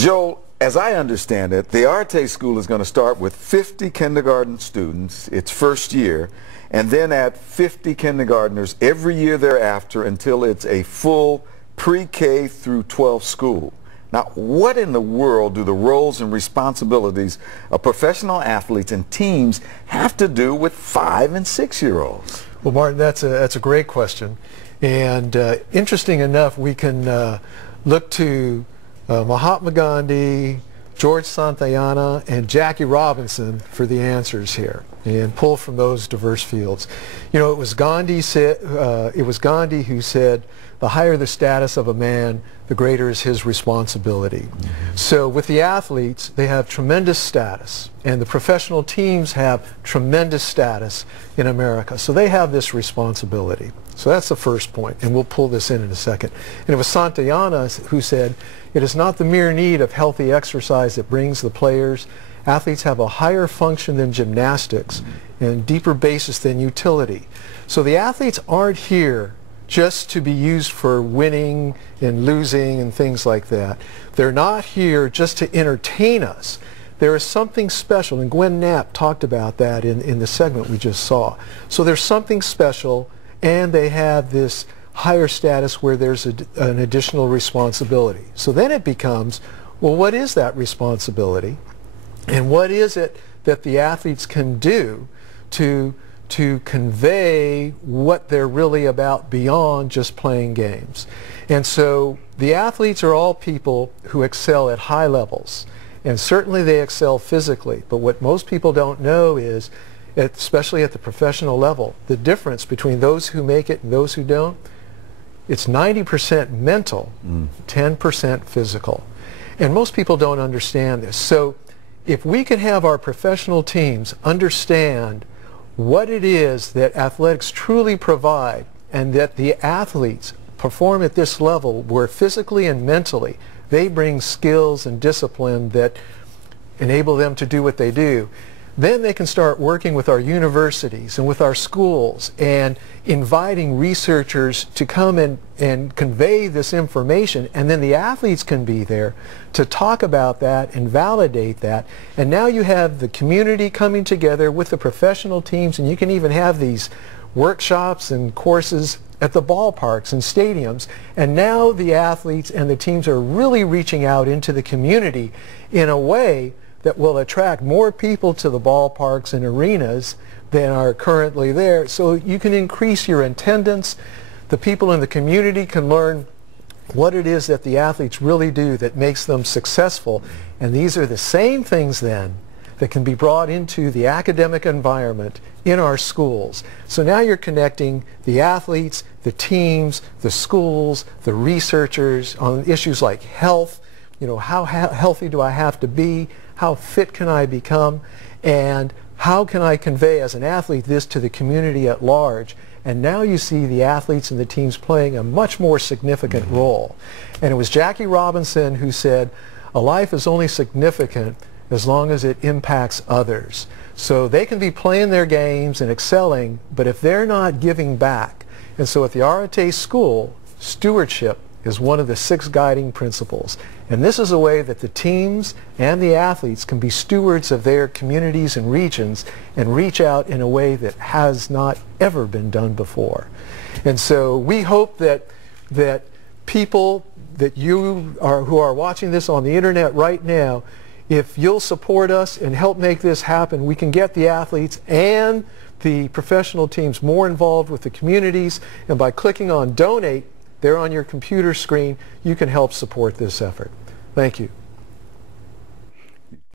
Joel, as I understand it, the Arete School is going to start with 50 kindergarten students its first year, and then add 50 kindergartners every year thereafter until it's a full pre-K through 12 school. Now, what in the world do the roles and responsibilities of professional athletes and teams have to do with 5- and 6-year-olds? Well, Martin, that's a great question. And interesting enough, we can look to Mahatma Gandhi, George Santayana, and Jackie Robinson for the answers here, and pull from those diverse fields. You know, it was Gandhi who said, "The higher the status of a man, the greater is his responsibility." So with the athletes, they have tremendous status, and the professional teams have tremendous status in America. So they have this responsibility. So that's the first point, and we'll pull this in a second. And it was Santayana who said, "It is not the mere need of healthy exercise that brings the players. Athletes have a higher function than gymnastics and deeper basis than utility." So the athletes aren't here just to be used for winning and losing and things like that. They're not here just to entertain us. There is something special, and Gwen Knapp talked about that in the segment we just saw. So there's something special, and they have this higher status where there's an additional responsibility. So then it becomes, well, what is that responsibility? And what is it that the athletes can do to convey what they're really about beyond just playing games? And so the athletes are all people who excel at high levels, and certainly they excel physically. But what most people don't know is, especially at the professional level, the difference between those who make it and those who don't, it's 90% mental, 10% physical. And most people don't understand this. So if we can have our professional teams understand what it is that athletics truly provide, and that the athletes perform at this level where physically and mentally they bring skills and discipline that enable them to do what they do, then they can start working with our universities and with our schools and inviting researchers to come and convey this information, and then the athletes can be there to talk about that and validate that. And now you have the community coming together with the professional teams, and you can even have these workshops and courses at the ballparks and stadiums. And now the athletes and the teams are really reaching out into the community in a way that will attract more people to the ballparks and arenas than are currently there. So you can increase your attendance. The people in the community can learn what it is that the athletes really do that makes them successful. And these are the same things then that can be brought into the academic environment in our schools. So now you're connecting the athletes, the teams, the schools, the researchers on issues like health. You know, how healthy do I have to be? How fit can I become? And how can I convey as an athlete this to the community at large? And now you see the athletes and the teams playing a much more significant role. And it was Jackie Robinson who said, "A life is only significant as long as it impacts others." So they can be playing their games and excelling, but if they're not giving back. And so at the Arete School, stewardship is one of the 6 guiding principles. And this is a way that the teams and the athletes can be stewards of their communities and regions and reach out in a way that has not ever been done before. And so we hope that people that who are watching this on the internet right now, if you'll support us and help make this happen, we can get the athletes and the professional teams more involved with the communities. And by clicking on donate there on your computer screen, you can help support this effort. Thank you.